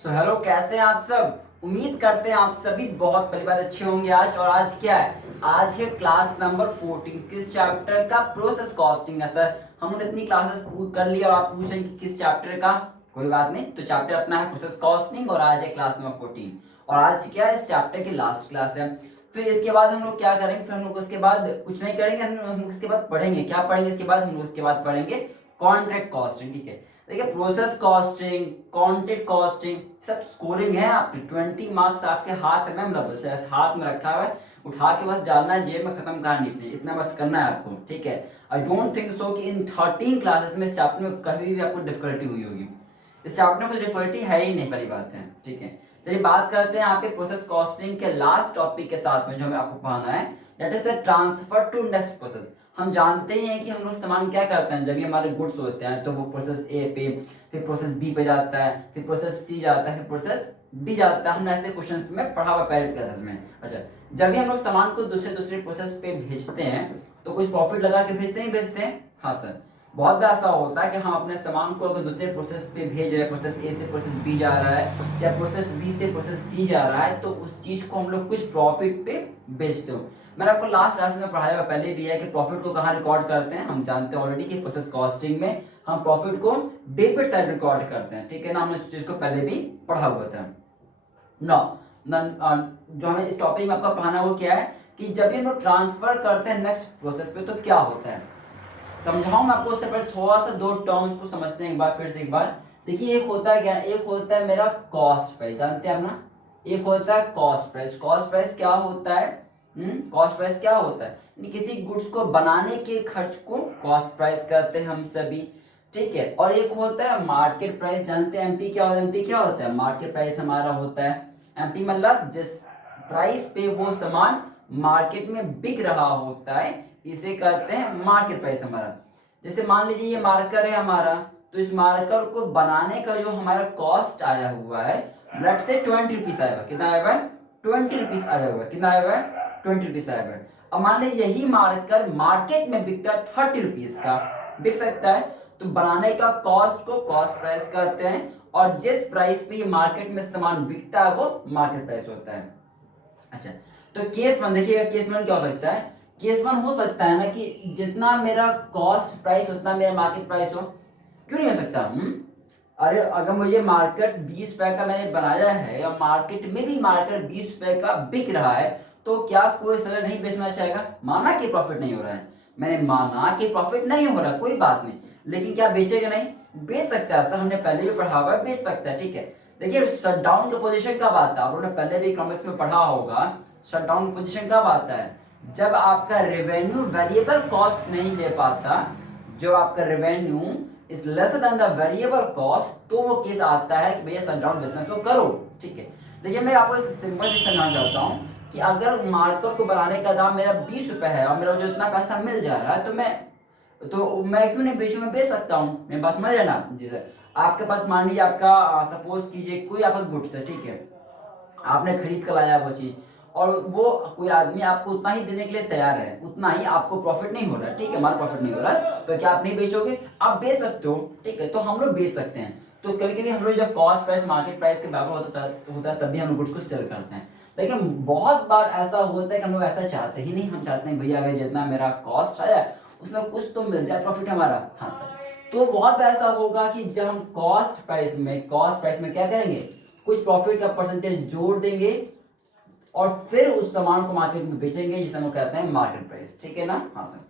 So hello, कैसे हैं आप सब। उम्मीद करते हैं आप सभी बहुत पहली बात अच्छे होंगे आज। और आज क्या है, आज है क्लास नंबर 14। किस चैप्टर का? प्रोसेस कॉस्टिंग है सर। हमने इतनी क्लासेस कर ली और आप पूछ रहे हैं कि किस चैप्टर का। कोई बात नहीं, तो चैप्टर अपना है प्रोसेस कॉस्टिंग और आज है क्लास नंबर 14। और आज क्या है, इस चैप्टर की लास्ट क्लास है। फिर इसके बाद हम लोग क्या करेंगे, फिर हम लोग उसके बाद कुछ नहीं करेंगे, हम लोग इसके बाद पढ़ेंगे। क्या पढ़ेंगे इसके बाद? हम लोग इसके बाद पढ़ेंगे कॉन्ट्रैक्ट कॉस्टिंग। ठीक है, देखिए प्रोसेस कॉस्टिंग, कॉन्टेंट कॉस्टिंग सब स्कोरिंग है आपकी। 20 मार्क्स आपके हाथ में, मतलब हाथ में रखा हुआ है, उठा के बस डालना है, जेब में खत्म करनी है, इतना बस करना है आपको। ठीक है, आई डोंट थिंक सो कि इन 13 क्लासेस में इस चैप्टर में कभी भी आपको डिफिकल्टी हुई होगी। इस चैप्टर में कुछ डिफिकल्टी है ही नहीं, पहली बात है। ठीक है, चलिए बात करते हैं यहाँ पे प्रोसेस कॉस्टिंग के लास्ट टॉपिक के साथ में जो हमें आपको पढ़ाना है, that is the transfer to next process. हम जानते ही हैं कि हम लोग सामान क्या करते हैं, जब भी हमारे गुड्स होते हैं तो वो प्रोसेस ए पे, फिर प्रोसेस बी पे जाता है, फिर प्रोसेस सी जाता है, फिर प्रोसेस डी जाता है। हमने ऐसे क्वेश्चंस में पढ़ा हुआ पहले क्लासेस में। अच्छा, जब भी हम लोग सामान को दूसरे दूसरे प्रोसेस पे भेजते हैं तो कुछ प्रॉफिट लगा के भेजते ही भेजते हैं। हाँ सर, बहुत बार ऐसा होता है कि हम अपने सामान को अगर दूसरे प्रोसेस पे भेज रहे हैं, प्रोसेस ए से प्रोसेस बी जा रहा है या प्रोसेस बी से प्रोसेस सी जा रहा है, तो उस चीज को हम लोग कुछ प्रॉफिट पे बेचते हो। मैंने आपको लास्ट क्लास में पढ़ाया हुआ पहले भी है कि प्रॉफिट को कहाँ रिकॉर्ड करते हैं। हम जानते हैं ऑलरेडी कि प्रोसेस कॉस्टिंग में हम प्रॉफिट को डेबिट साइड रिकॉर्ड करते हैं। ठीक है ना, हमने इस चीज को पहले भी पढ़ा हुआ था। जो हमें इस टॉपिक में आपका पढ़ाना वो क्या है कि जब भी हम लोग ट्रांसफर करते हैं नेक्स्ट प्रोसेस पे तो क्या होता है, समझाऊं मैं आपको। उससे पहले थोड़ा सा दो टर्म्स को समझते हैं एक बार, फिर से एक बार देखिए। एक होता है क्या, एक होता है मेरा कॉस्ट प्राइस, जानते हैं आप ना। एक होता है कॉस्ट प्राइस। कॉस्ट प्राइस क्या होता है? कॉस्ट प्राइस क्या होता है? किसी गुड्स को बनाने के खर्च को कॉस्ट प्राइस कहते हैं हम सभी। ठीक है, और एक होता है मार्केट प्राइस। जानते हैं एमपी क्या होता है? एमपी क्या होता है? मार्केट प्राइस हमारा होता है। एमपी मतलब जिस प्राइस पे वो सामान मार्केट में बिक रहा होता है, इसे कहते हैं मार्केट प्राइस हमारा। जैसे मान लीजिए ये मार्कर है हमारा, तो इस मार्कर को बनाने का जो हमारा कॉस्ट आया हुआ है, लेट्स से 20 रुपीज आया हुआ। कितना आया हुआ है? 20 रुपीज आया हुआ है। कितना आया हुआ है? 20 रुपीज आया हुआ है। अब मान लीजिए यही मार्कर मार्केट में बिकता है 30 रुपीज का, बिक सकता है। तो बनाने का कॉस्ट को कॉस्ट प्राइस कहते हैं, और जिस प्राइस पे ये मार्केट में सामान बिकता है वो मार्केट प्राइस होता है। अच्छा, तो केस वन देखिएगा, केस वन क्या हो सकता है? केस वन हो सकता है ना कि जितना मेरा कॉस्ट प्राइस उतना मेरा मार्केट प्राइस हो। क्यों नहीं हो सकता? अरे अगर मुझे मार्केट 20 रुपए का मैंने बनाया है और मार्केट में भी मार्केट 20 रुपए का बिक रहा है, तो क्या कोई सेलर नहीं बेचना चाहेगा? माना कि प्रॉफिट नहीं हो रहा है, मैंने माना कि प्रॉफिट नहीं हो रहा, कोई बात नहीं, लेकिन क्या बेचेगा नहीं? बेच सकता है सर, हमने पहले भी पढ़ा हुआ है, बेच सकता है। ठीक है, देखिए शटडाउन का पोजीशन कब आता है? आप लोगों ने पहले भी इकोनॉमिक्स में पढ़ा होगा। शटडाउन पोजीशन कब आता है? जब आपका रेवेन्यू वेरिएबल कॉस्ट नहीं ले पाता, जब आपका revenue is less than the variable cost, तो वो केस आता है कि भैया शटडाउन बिजनेस को करो। ठीक है, देखिए मैं आपको एक सिंपल चीज समझाना चाहता हूँ कि अगर मार्कर को बनाने का दाम मेरा 20 रुपए है और मेरा जो इतना पैसा मिल जा रहा है, तो मैं क्यों नहीं बेचूं? मैं बेच सकता हूँ। मेरी बात समझ रहे ना जी सर। आपके पास मान लीजिए आपका सपोज कीजिए कोई आपका गुड्स है, ठीक है, आपने खरीद कर लाया वो चीज, और वो कोई आदमी आपको उतना ही देने के लिए तैयार है, उतना ही, आपको प्रॉफिट नहीं हो रहा है। ठीक है, माल प्रॉफिट नहीं हो रहा है, तो क्या आप नहीं बेचोगे? आप बेच सकते हो। ठीक है, तो हम लोग बेच सकते हैं। तो कभी कभी हम लोग जब कॉस्ट प्राइस मार्केट प्राइस के बराबर होता है तभी हम लोग गुड्स को सेल करते हैं। लेकिन बहुत बार ऐसा होता है कि हम लोग ऐसा चाहते ही नहीं। हम चाहते हैं भैया अगर जितना मेरा कॉस्ट आया उसमें कुछ तो मिल जाए प्रॉफिट हमारा। हाँ सर, तो बहुत बार ऐसा होगा कि जब हम कॉस्ट प्राइस में क्या करेंगे, कुछ प्रॉफिट का परसेंटेज जोड़ देंगे और फिर उस सामान को मार्केट में बेचेंगे, जिसे हम कहते हैं मार्केट प्राइस। ठीक है ना? हाँ सर,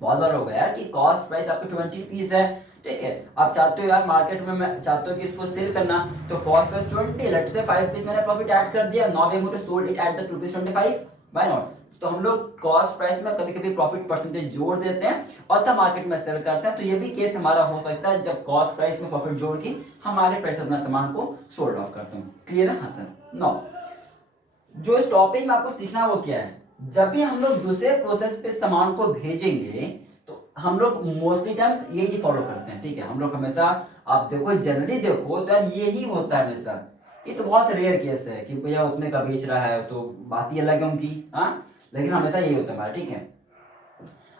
बहुत बार होगा यार कि कॉस्ट प्राइस आपको 20 रुपीज है। ठीक है, आप चाहते हो यार मार्केट में, मैं चाहते हो कि इसको सेल करना, तो cost price 20, let's say 5 rupees मैंने प्रॉफिट ऐड कर दिया, now we are going to sold it at the ₹25, why not? तो हम लोग कॉस्ट प्राइस में कभी कभी प्रॉफिट परसेंटेज जोड़ देते हैं और तब मार्केट में सेल करते हैं। तो ये भी केस हमारा हो सकता है जब कॉस्ट प्राइस में प्रॉफिट जोड़ के हम मार्केट प्राइस अपना सामान को सोल्ड ऑफ करते हैं। क्लियर है? हाँ सर। नो, जो इस टॉपिक में आपको सीखना वो क्या है, जब भी हम लोग दूसरे प्रोसेस पे सामान को भेजेंगे तो हम लोग मोस्टली टाइम्स ये ही फॉलो करते हैं। ठीक है, हम लोग हमेशा, आप देखो जनरली देखो तो यार ये ही होता है हमेशा। ये तो बहुत रेयर केस है कि भैया उतने का बेच रहा है तो बात ही अलग है उनकी। हाँ, लेकिन हमेशा यही होता है हमारा। ठीक है,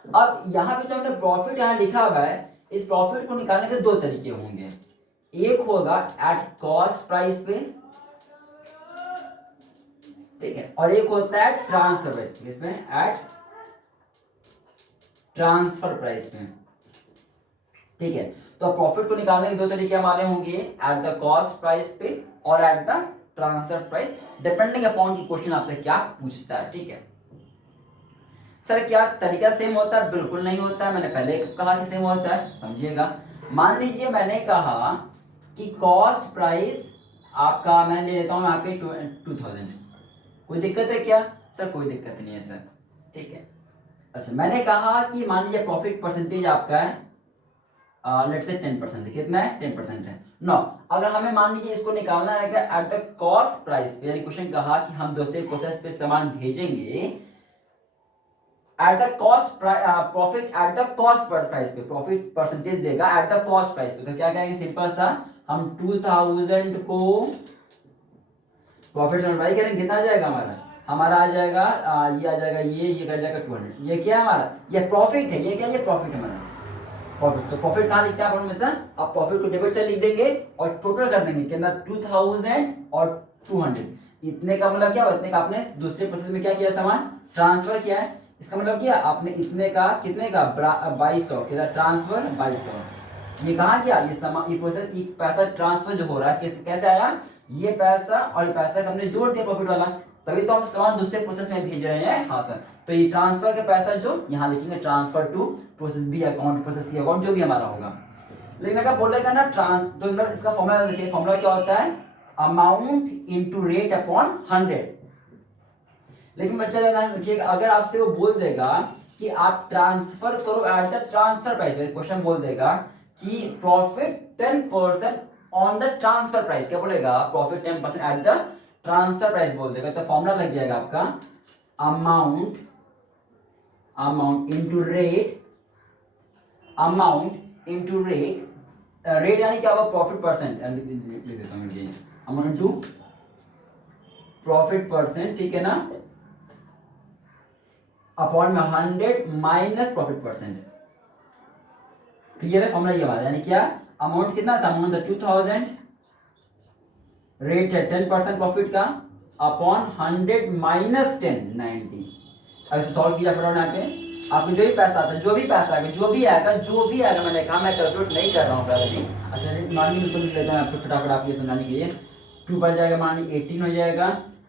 अब यहाँ पे जो हमने प्रॉफिट यहाँ लिखा हुआ है, इस प्रॉफिट को निकालने के दो तरीके होंगे। एक होगा एट कॉस्ट प्राइस पे, ठीक है, और एक होता है ट्रांसफर प्राइस पे, इसमें एट ट्रांसफर प्राइस पे, ठीक है। तो प्रॉफिट को निकालने के दो तरीके हमारे होंगे, एट द कॉस्ट प्राइस पे और at the transfer price, depending upon की क्वेश्चन आपसे क्या पूछता है, ठीक है। सर क्या तरीका सेम होता है? बिल्कुल नहीं होता है, मैंने पहले कहा कि सेम होता है, समझिएगा। मान लीजिए मैंने कहा कि कॉस्ट प्राइस आपका मैं ले लेता हूं यहाँ पे 2000, कोई दिक्कत है क्या? सर कोई दिक्कत नहीं है सर, ठीक है। अच्छा मैंने कहा कि मान लीजिए प्रॉफिट परसेंटेज आपका है लेट्स से 10% है, कितना है? 10% है। नो, अगर हमें मान लीजिए इसको निकालना है एट द कॉस्ट प्राइस पे, यानी क्वेश्चन कहा कि हम दूसरे प्रोसेस पे सामान भेजेंगे at the cost profit at the cost price पे, प्रॉफिट परसेंटेज देगा एट द कॉस्ट प्राइस पे, तो क्या कहेंगे? सिंपल सा, हम 2000 को प्रॉफिट मल्टीप्लाई करेंगे, कितना आ जाएगा हमारा? हमारा आ जाएगा ये आ जाएगा, ये कर जाएगा 200, ये क्या है हमारा? ये प्रॉफिट है, ये क्या? ये प्रॉफिट हमारा प्रॉफिट। तो प्रॉफिट कहाँ लिखते हैं आप हमेशा? आप प्रॉफिट को डेबिट साइड लिख देंगे और टोटल कर देंगे, कितना? 2000 और 200, इतने का मतलब क्या? इतने का आपने दूसरे प्रोसेस में क्या किया? सामान ट्रांसफर किया है, इसका मतलब क्या? आपने इतने का कितने का 2200 कितना ट्रांसफर 2200, ये कहाँ गया? ये सामान, ये प्रोसेस, ये पैसा ट्रांसफर जो हो रहा है कैसे आया? ये पैसा और ये पैसा का हमने जोड़ दिया प्रॉफिट वाला, तभी तो हम सामान दूसरे प्रोसेस में भेज रहे हैं। हाँ सर, तो ये ट्रांसफर का पैसा जो यहाँ लिखेंगे transfer to process B account, process C account, जो भी हमारा होगा। लेकिन अगर बोलेगा ना तो इसका फॉर्मूला देखिए, फॉर्मूला क्या होता है? Amount into rate upon 100। लेकिन बच्चा ध्यान रखिएगा, अगर आपसे वो बोल देगा कि आप ट्रांसफर करो at the transfer price, question बोल देगा कि profit 10% on the transfer price, क्या बोलेगा? Profit 10% at the transfer price बोल देगा, तो फॉर्मूला लग जाएगा आपका amount into rate, amount into rate, rate यानी क्या होगा? प्रॉफिट परसेंट, लिख देता हूं, अमाउंट इनटू प्रॉफिट परसेंट, ठीक है ना, अपॉन में 100 माइनस प्रॉफिट परसेंट। क्लियर है? फॉर्मूला ये वाला, यानी क्या? अमाउंट कितना था? अमाउंट था 2000, रेट है 10% प्रॉफिट का, अपॉन 100 माइनस 10 90। अब इसे सॉल्व किया फटाफट, यहाँ पे आपको जो भी पैसा आता है, जो भी पैसा आएगा, जो भी आएगा, मैंने कहा मैं कैलकुलेट नहीं कर रहा हूँ पहले। अच्छा मानिए इसको लिख लेता हूँ आपको फटाफट आपके समझाने के लिए। 2 बढ़ जाएगा, मानिए 18 हो जाएगा,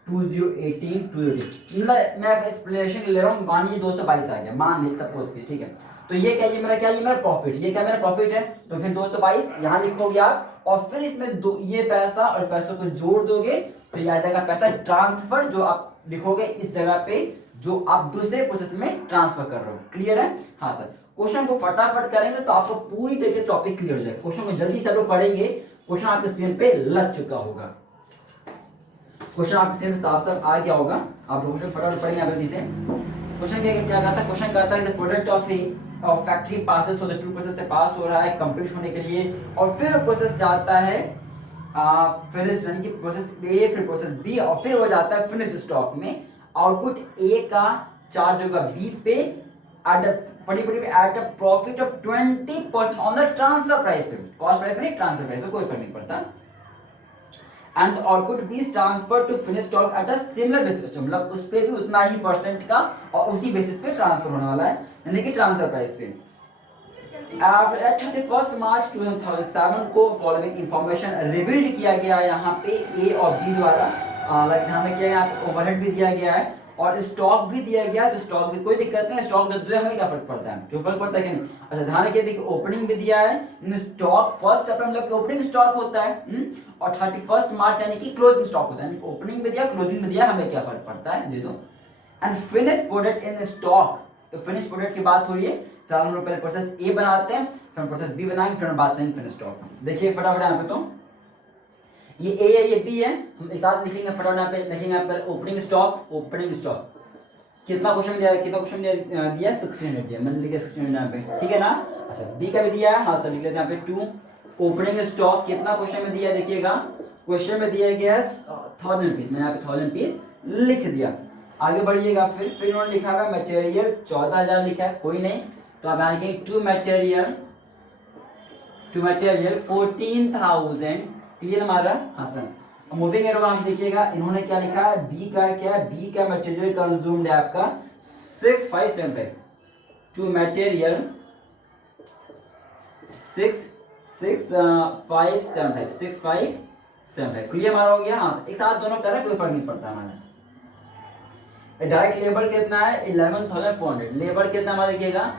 2018 218, मतलब मैं एक्सप्लेनेशन ले रहा हूँ। मान लीजिए 222 आ गया, मान लीजिए सपोज की, ठीक है। तो ये क्या? ये मेरा क्या? ये मेरा प्रॉफिट, ये क्या? मेरा प्रॉफिट है, तो फिर 222 यहाँ लिखोगे आप, और फिर इसमें ये पैसा और पैसों को जोड़ दोगे, तो ये आ जाएगा पैसा ट्रांसफर, जो आप लिखोगे इस जगह पे, जो आप दूसरे प्रोसेस में ट्रांसफर कर रहे हो। क्लियर है? हाँ सर, क्वेश्चन को फटाफट करेंगे तो आपको पूरी तरीके से टॉपिक क्लियर हो जाएगा। क्वेश्चन को जल्दी से लोग पढ़ेंगे, क्वेश्चन आपके स्क्रीन पे लग चुका होगा, क्वेश्चन आपके स्क्रीन पे साफ साफ आ गया होगा। आप क्वेश्चन फटाफट पढ़ेंगे जल्दी से। क्वेश्चन क्या कहता है? क्वेश्चन कहता है the product of A factory passes, तो द टू प्रोसेस से पास हो रहा है कंप्लीट होने के लिए, और फिर प्रोसेस जाता है फिनिश, यानी कि प्रोसेस ए, फिर प्रोसेस बी, और फिर वो जाता है फिनिश स्टॉक में। आउटपुट ए का चार्ज होगा बी पे at a profit of 20% on the transfer price पे, कॉस्ट प्राइस पे नहीं, ट्रांसफर प्राइस पे कोई फर्क नहीं पड़ता। And output B transfer to finish stock at a similar basis, मतलब उस पे भी उतना ही परसेंट का और उसी बेसिस पे ट्रांसफर होने वाला है, यानी कि ट्रांसफर प्राइस पे। एट 31 मार्च 2007 को फॉलोइंग इंफॉर्मेशन रिवील्ड किया गया यहाँ पे ए और बी द्वारा, ध्यान रखिएगा यहाँ पे ओवरहेड भी दिया गया है और स्टॉक भी दिया गया है, तो स्टॉक भी कोई दिक्कत नहीं है, स्टॉक दे हमें क्या फर्क पड़ता है? क्यों फर्क पड़ता है कि नहीं? अच्छा ध्यान रखिए, देखिए ओपनिंग भी दिया है, स्टॉक फर्स्ट अप्रैल मतलब ओपनिंग स्टॉक होता है, और 31 मार्च यानी कि क्लोजिंग स्टॉक होता है। ओपनिंग भी दिया, क्लोजिंग भी दिया, हमें क्या फर्क पड़ता है? दे दो। And finish product in stock, तो फिनिश प्रोडक्ट की बात हो रही है, फिर हम लोग पहले प्रोसेस ए बनाते हैं, फिर प्रोसेस बी बनाएंगे, फिर हम बात करेंगे फिनिश स्टॉक। देखिए फटाफट यहाँ पे, तो ये ए है, ये बी है, हम एक साथ लिखेंगे फटाफट। यहाँ पे लिखेंगे यहाँ पर ओपनिंग स्टॉक, कितना क्वेश्चन दिया है? कितना क्वेश्चन दिया? 1600 दिया, मैंने लिखा 1600 यहाँ पे, ठीक है ना। अच्छा बी का भी दिया है, हाँ सर लिख लेते हैं यहाँ पे 2 ओपनिंग स्टॉक, कितना क्वेश्चन में दिया है? देखिएगा क्वेश्चन में दिया गया है 1000 पीस, मैंने यहाँ पे 1000 पीस लिख दिया। आगे बढ़िएगा, फिर इन्होंने लिखा है मटेरियल 14000 लिखा है, कोई नहीं, तो आप यहाँ लिखेंगे to material to material 14,000। Clear हमारा? हाँ सर। मूविंग एडवांस देखिएगा, इन्होंने क्या लिखा है, बी का क्या है, बी का मटेरियल कंज्यूम्ड है आपका 6575 टू मटेरियल 6575। क्लियर हमारा हो गया? हाँ, एक साथ दोनों कर रहे हैं, कोई फर्क नहीं पड़ता हमारा। डायरेक्ट लेबर कितना है 11,400। लेबर कितना हमारा देखिएगा,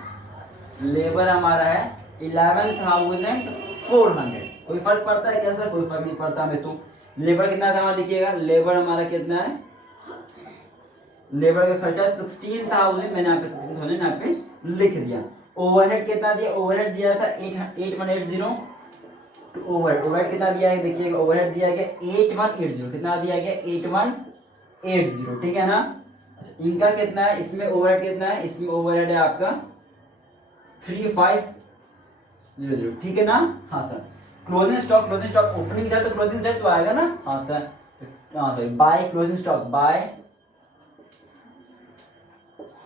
लेबर हमारा है 11,400। कोई फर्क पड़ता है क्या सर? कोई फर्क नहीं पड़ता हमें तो। लेबर कितना था हमारा देखिएगा, लेबर हमारा कितना है, लेबर का खर्चा 16,000, मैंने यहाँ पे 16,000 यहाँ पे लिख दिया। ओवरहेड कितना दिया, ओवरहेड दिया था 8180। तो ओवरहेड कितना दिया है देखिएगा, ओवरहेड दिया गया 8180। कितना दिया गया 8180, ठीक है ना। अच्छा, इनका कितना है, इसमें ओवरहेड कितना है, इसमें ओवरहेड है आपका 3500, ठीक है ना। हाँ सर। क्लोजिंग स्टॉक ओपनिंग इधर तो क्लोजिंग स्टॉक तो आएगा ना। हाँ सर, हाँ sorry, by closing stock, by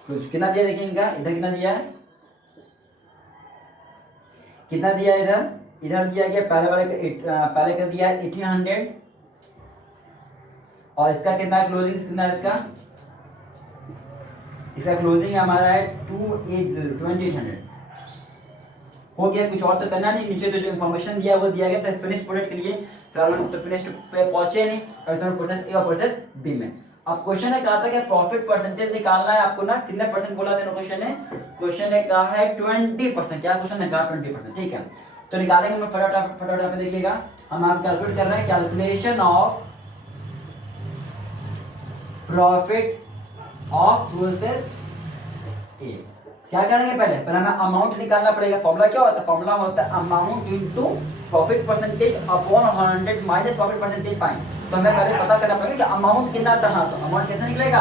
close कितना दिया देखिए इनका, इधर कितना दिया है, कितना दिया है इधर दिया गया पहले वाले का पहले का दिया है 1800, और इसका कितना है क्लोजिंग, कितना है इसका क्लोजिंग हमारा है 2800 हो गया। कुछ और तो करना नहीं, नीचे तो जो इन्फॉर्मेशन दिया वो दिया गया था फिनिश प्रोडक्ट के लिए। फिलहाल हम तो फिनिश पे पहुंचे नहीं, और तो प्रोसेस ए और प्रोसेस बी में। अब क्वेश्चन ने कहा था कि प्रॉफिट परसेंटेज निकालना है आपको ना, कितने परसेंट बोला था क्वेश्चन ने कहा है 20%। क्या क्वेश्चन ने कहा 20%, ठीक है। तो निकालेंगे हम फटाफट पे देखिएगा। हम आप कैलकुलेट कर रहे हैं, calculation of profit of process ए। क्या करेंगे, पहले हमें अमाउंट निकालना पड़ेगा। फॉर्मूला क्या होता है, फॉर्मूला होता है amount into profit percentage upon 100 minus profit percentage fine. तो हमें पहले पता करना पड़ेगा कि अमाउंट कितना था। अमाउंट कैसे निकलेगा,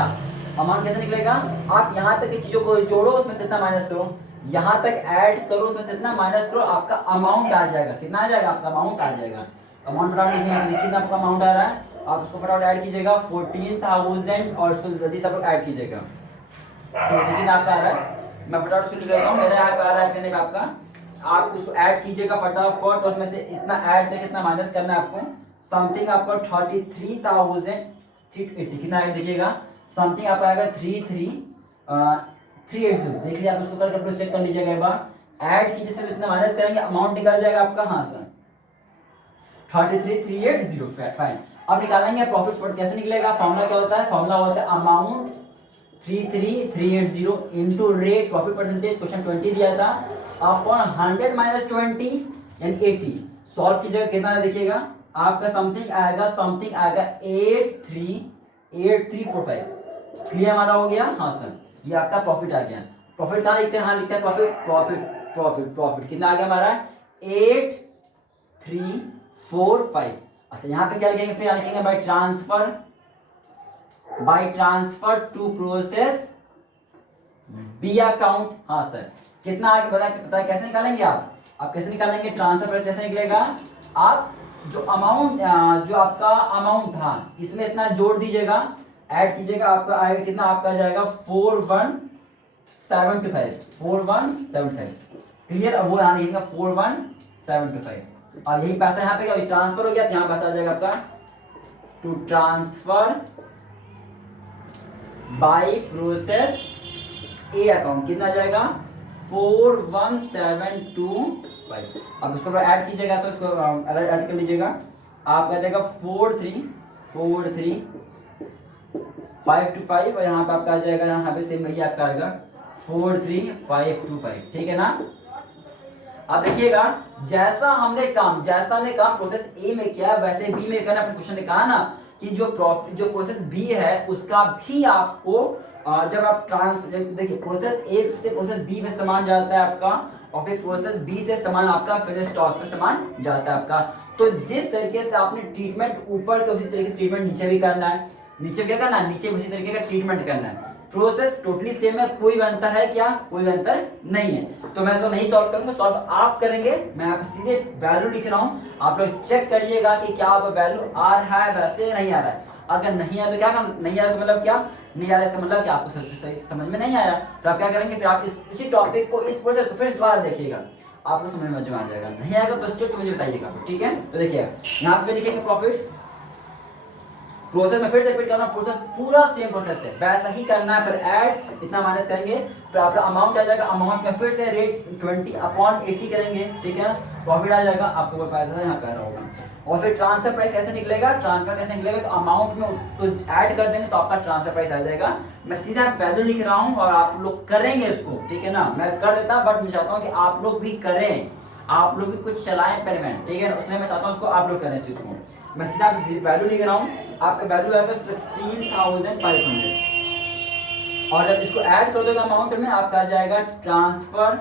आप यहाँ तक की चीजों को जोड़ो, उसमें से इतना माइनस करो, यहाँ तक ऐड करो, उसमें से इतना माइनस करो, आपका अमाउंट आ जाएगा। कितना आ जाएगा, आपका अमाउंट आ जाएगा। अमाउंट फटाफट लिखेंगे, देखिए आपका अमाउंट आ रहा है, आप उसको फटाफट ऐड कीजिएगा 14,000 और उसको जल्दी सब लोग ऐड कीजिएगा। देखिए आपका आ रहा है, मैं फटाफट उसको लिख लेता हूँ, मेरे यहाँ पे आ रहा है करने का आपका, आप उसको ऐड कीजिएगा फटाफट। उसमें से इतना ऐड करके इतना माइनस करना है आपको, समथिंग आपको 33,380 कितना आएगा देखिएगा, समथिंग आपका आएगा 33,380। देख लिया आप, उसको करके अपने चेक कर लीजिएगा एक बार। ऐड कीजिए से इतना माइनस करेंगे, अमाउंट निकल जाएगा आपका। हाँ सर, 33,380 फाइन। अब निकालेंगे प्रॉफिट पर, कैसे निकलेगा, फॉर्मूला क्या होता है, फॉर्मूला होता है amount 33,380 into rate profit percentage, question 20 दिया था, अपॉन 100 माइनस 20 यानी 80। सॉल्व कीजिएगा, कितना देखिएगा आपका, समथिंग आएगा 8345। क्लियर हमारा हो गया। हाँ सर, ये आपका प्रॉफिट आ गया। प्रॉफिट कहाँ लिखते हैं, हाँ लिखते हैं प्रॉफिट कितना आ गया हमारा 8345। अच्छा, यहाँ पे क्या लिखेंगे, फिर लिखेंगे by transfer to process B account. हाँ सर, कितना आगे पता है कैसे निकालेंगे आप कैसे निकालेंगे, ट्रांसफर कैसे निकलेगा, आप जो अमाउंट जो आपका अमाउंट था इसमें इतना जोड़ दीजिएगा, ऐड कीजिएगा, आपका आएगा कितना, आपका आ जाएगा 4175। क्लियर। अब वो यहाँ लिखेगा 4175। अब यही पैसा यहाँ पे क्या ट्रांसफर हो गया, यहाँ पैसा आ जाएगा आपका to transfer by process A account, कितना आ जाएगा 41725। अब इसको ऐड कीजिएगा, तो इसको ऐड कर लीजिएगा, आपका आ जाएगा 43525 और यहाँ पे आपका आ जाएगा, यहाँ पे सेम वही आपका आएगा 43525, ठीक है ना। अब देखिएगा, जैसा हमने काम प्रोसेस ए में किया वैसे बी में करना। अपने क्वेश्चन ने कहा ना कि जो प्रोसेस बी है उसका भी आपको जब आप देखिए प्रोसेस ए से प्रोसेस बी में सामान जाता है आपका, और फिर प्रोसेस बी से सामान आपका फिनिश स्टॉक पे सामान जाता है आपका। तो जिस तरीके से आपने ट्रीटमेंट ऊपर का उसी तरीके से ट्रीटमेंट नीचे भी करना है, नीचे क्या करना है, नीचे उसी तरीके का ट्रीटमेंट करना है। प्रोसेस टोटली सेम है, कोई अंतर है क्या, कोई अंतर नहीं है। तो मैं इसको नहीं सॉल्व करूंगा, सॉल्व आप करेंगे। मैं आप सीधे वैल्यू लिख रहा हूं, आप लोग चेक करिएगा कि क्या वैल्यू आ रहा है वैसे नहीं आ रहा है। अगर नहीं आया तो क्या करना, नहीं आया तो मतलब क्या नहीं आ रहा है, इसका मतलब क्या आपको सही समझ में नहीं आया, तो आप क्या करेंगे, फिर आप इसी टॉपिक को, इस प्रोसेस को फिर दोबारा देखिएगा। आपको समझ में आ जाएगा, नहीं आएगा तो स्ट्रिक्ट मुझे बताइएगा, ठीक है। तो देखिए यहाँ पे लिखेंगे प्रॉफिट, प्रोसेस में फिर से रिपीट करना, प्रोसेस पूरा सेम प्रोसेस है, वैसा ही करना है, पर ऐड इतना माइनस करेंगे, फिर आपका अमाउंट आ जाएगा, अमाउंट में फिर से रेट 20/80 करेंगे, ठीक है ना, प्रॉफिट आ जाएगा, आपको वो पैसा यहाँ पे आ रहा होगा। और फिर ट्रांसफर प्राइस कैसे निकलेगा, ट्रांसफर कैसे निकलेगा, तो अमाउंट में तो ऐड कर देंगे तो आपका ट्रांसफर प्राइस आ जाएगा। मैं सीधा वैल्यू लिख रहा हूँ और आप लोग करेंगे इसको, ठीक है ना, मैं कर देता बट मैं चाहता हूँ कि आप लोग भी करें, आप लोग भी कुछ चलाएं पेमेंट, ठीक है, उसमें मैं चाहता हूँ उसको आप लोग करें इस चीज को। मैं सीधा वैल्यू लिख रहा हूँ, आपका वैल्यू आएगा 16,500, और जब इसको ऐड कर दोगे अमाउंट में आपका आ जाएगा ट्रांसफर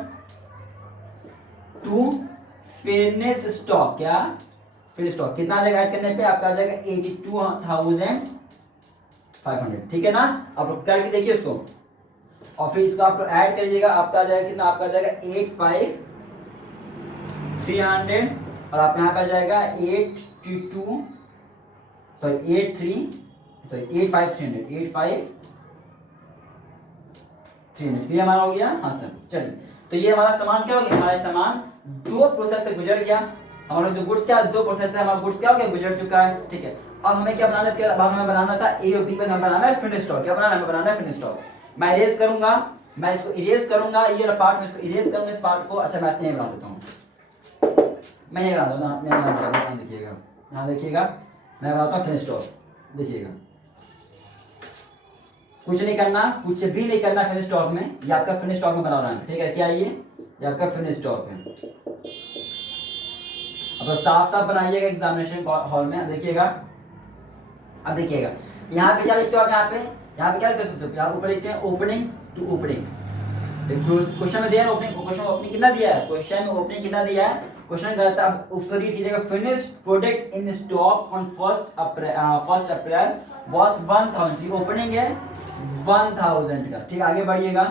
टू फिनिश स्टॉक, क्या फिनिश स्टॉक कितना आ जाएगा ऐड करने पे, आपका आ जाएगा 82,500, ठीक है ना। आप लोग करके देखिए उसको, और फिर इसको आप लोग ऐड करिएगा, आपका आ जाएगा कितना, आपका आ जाएगा 85,300, और आपका यहाँ पे आ जाएगा 85,300, क्लियर हमारा हो गया। हाँ सर, चलिए, तो ये हमारा सामान क्या हो गया, हमारा सामान दो प्रोसेस से गुजर गया, हमारा जो गुड्स क्या दो प्रोसेस से हमारा गुड्स क्या हो गया, गुजर चुका है, ठीक है। अब हमें क्या बनाना है, इसके बाद हमें बनाना था ए और बी पे, हमें बनाना है फिनिश स्टॉक, क्या बनाना है, हमें बनाना है फिनिश स्टॉक। मैं इरेज करूंगा, मैं इसको इरेज करूंगा, ये वाला पार्ट में इसको इरेज करूंगा, इस पार्ट को, अच्छा मैं ऐसे नहीं बना देता हूँ, मैं ये बना देता हूँ, मैं देखिएगा, यहाँ देखिएगा, मैं बनाता हूँ फिनिश स्टॉक, देखिएगा कुछ नहीं करना, कुछ भी नहीं करना फिनिश स्टॉक में, ये आपका फिनिश स्टॉक में बना रहा है, ठीक है, क्या ये आपका फिनिश स्टॉक है। अब साफ साफ बनाइएगा एग्जामिनेशन हॉल में, देखिएगा, अब देखिएगा यहाँ पे क्या लिखते हो आप, यहाँ पे क्या लिखते हो, यहाँ ऊपर लिखते हैं ओपनिंग टू ओपनिंग, क्वेश्चन में दिया है ओपनिंग, क्वेश्चन ओपनिंग कितना दिया है, क्वेश्चन में ओपनिंग कितना दिया है, क्वेश्चन कहता है, अब उसको रीड कीजिएगा, finish product in stock on 1 April was 1000, की ओपनिंग है 1000 का, ठीक, आगे बढ़िएगा,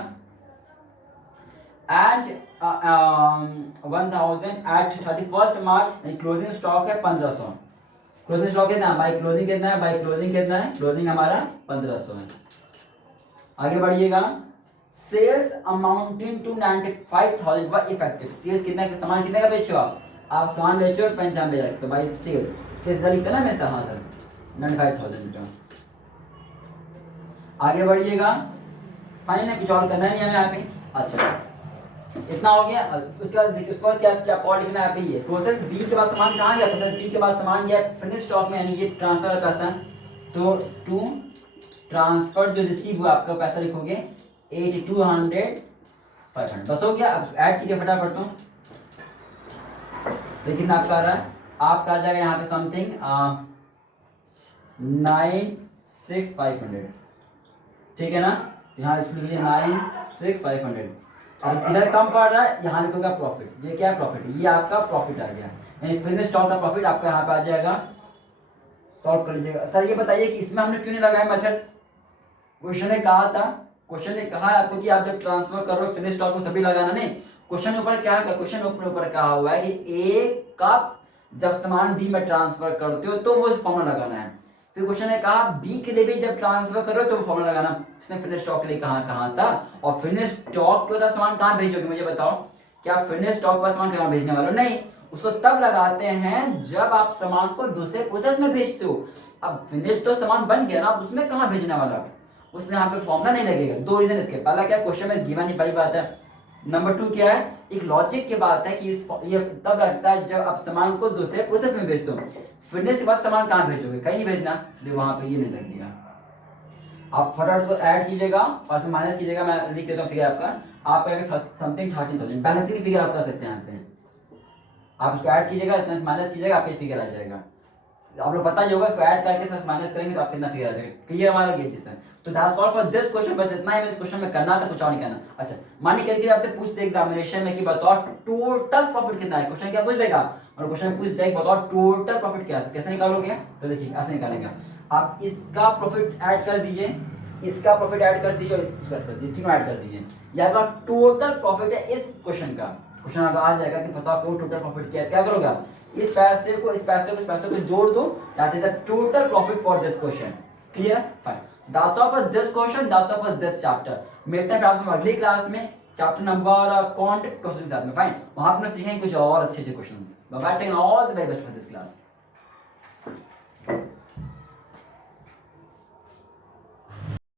एट 1000 एट 31 मार्च, क्लोजिंग स्टॉक है 1500, क्लोजिंग स्टॉक कितना है भाई, क्लोजिंग कितना है भाई, क्लोजिंग कितना है, क्लोजिंग हमारा 1500 है। आगे बढ़िएगा, सेल्स अमाउंटिंग टू 95,000 व इफेक्टिव, सेल्स कितना का सामान कितने का बेचो आप सामान बेचो 95,000, तो भाई सेल्स लिखते हैं ना हमेशा, हाँ सर 95,000 का। आगे बढ़िएगा, फाइनल कुछ और करना नहीं हमें यहाँ पे, अच्छा इतना हो गया। उसके बाद देखिए, उसके बाद क्या और लिखना है यहाँ पे, ये प्रोसेस बी के बाद सामान कहाँ गया, प्रोसेस बी के बाद सामान गया फिनिश स्टॉक में, यानी ये ट्रांसफर पैसा, तो टू ट्रांसफर जो रिसीव हुआ आपका पैसा लिखोगे 82,500, बस हो गया। अब ऐड कीजिए फटाफट, तो लेकिन आपका आ रहा है, आपका आ जाएगा यहाँ पे समथिंग 96,500, ठीक है ना, यहाँ इसको लिखिए 96,500। अब इधर कम पड़ रहा है, यहाँ लिखोगे प्रॉफिट, ये क्या है प्रॉफिट, ये आपका प्रॉफिट आ गया, यानी फिनिश स्टॉक का प्रॉफिट आपका यहाँ पे आ जाएगा। सॉल्व कर लीजिएगा। सर ये बताइए कि इसमें हमने क्यों नहीं लगाया मेथड, क्वेश्चन ने कहा था, क्वेश्चन ने कहा है आपको कि आप जब ट्रांसफर करो फिनिश स्टॉक में तभी लगाना, नहीं, क्वेश्चन ऊपर क्या है, क्वेश्चन ऊपर कहा हुआ है कि ए का जब सामान बी में ट्रांसफर करते हो तो वो फॉर्मूला लगाना है, फिर क्वेश्चन ने कहा बी के लिए भी जब ट्रांसफर करो तो फॉर्मूला लगाना, इसने फिनिश स्टॉक के लिए कहा था, और फिनिश स्टॉक के बाद सामान कहाँ भेजोगे मुझे बताओ, क्या फिनिश स्टॉक पर सामान कहाँ भेजने वाले हो, नहीं, उसको तब लगाते हैं जब आप सामान को दूसरे प्रोसेस में भेजते हो। अब फिनिश तो सामान बन गया ना, अब उसमें कहाँ भेजने वाला, उसमें यहाँ पे फॉर्मूला नहीं लगेगा। दो रीजन इसके, पहला क्या क्वेश्चन में गिवन नहीं, बड़ी बात है, नंबर 2 क्या है, एक लॉजिक की बात है कि ये तब लगता है जब आप सामान को दूसरे प्रोसेस में भेजते हो, फिनिश के बाद सामान कहाँ भेजोगे, कहीं नहीं भेजना, इसलिए वहां पे ये नहीं लगेगा। आप फटाफट को ऐड कीजिएगा और माइनस कीजिएगा, मैं लिख देता हूँ फिगर आपका समथिंग 30,000 बैलेंसिंग की फिगर आप कर सकते हैं यहाँ पे, आप इसको ऐड कीजिएगा, इतना माइनस कीजिएगा, आपका फिगर आ जाएगा। आप लोग पता ही होगा, इसको ऐड करके प्लस माइनस करेंगे तो आपको कितना फिगर आ जाएगा। क्लियर हमारा ये चीज है। तो that's all for this question, बस इतना ही इस क्वेश्चन में करना था, कुछ और नहीं करना। अच्छा मानिए करके आपसे पूछते एग्जामिनेशन में कि बताओ टोटल प्रॉफिट कितना है, क्वेश्चन क्या पूछ देगा, और क्वेश्चन पूछ देगा बताओ टोटल प्रॉफिट क्या है, कैसे निकालोगे, तो देखिए ऐसे निकालेंगे आप, इसका प्रॉफिट ऐड कर दीजिए, इसका प्रॉफिट ऐड कर दीजिए और इसका ऐड कर दीजिए, तीनों ऐड कर दीजिए, ये आपका टोटल प्रॉफिट है इस क्वेश्चन का। क्वेश्चन अगर आ जाएगा कि बताओ आपको टोटल प्रॉफिट क्या है, क्या करोगे आप, इस पैसे को इस पैसे को इस पैसे को जोड़ दो, that is the total profit for this question. Clear है, fine, that's all for this question, that's all for this chapter. मिलते हैं फिर आपसे अगली क्लास में। चैप्टर नंबर कॉन्टेक्ट क्वेश्चन के साथ में, फाइन। वहां पर सीखेंगे कुछ और अच्छे अच्छे question. Bye bye, take all the very best for this class.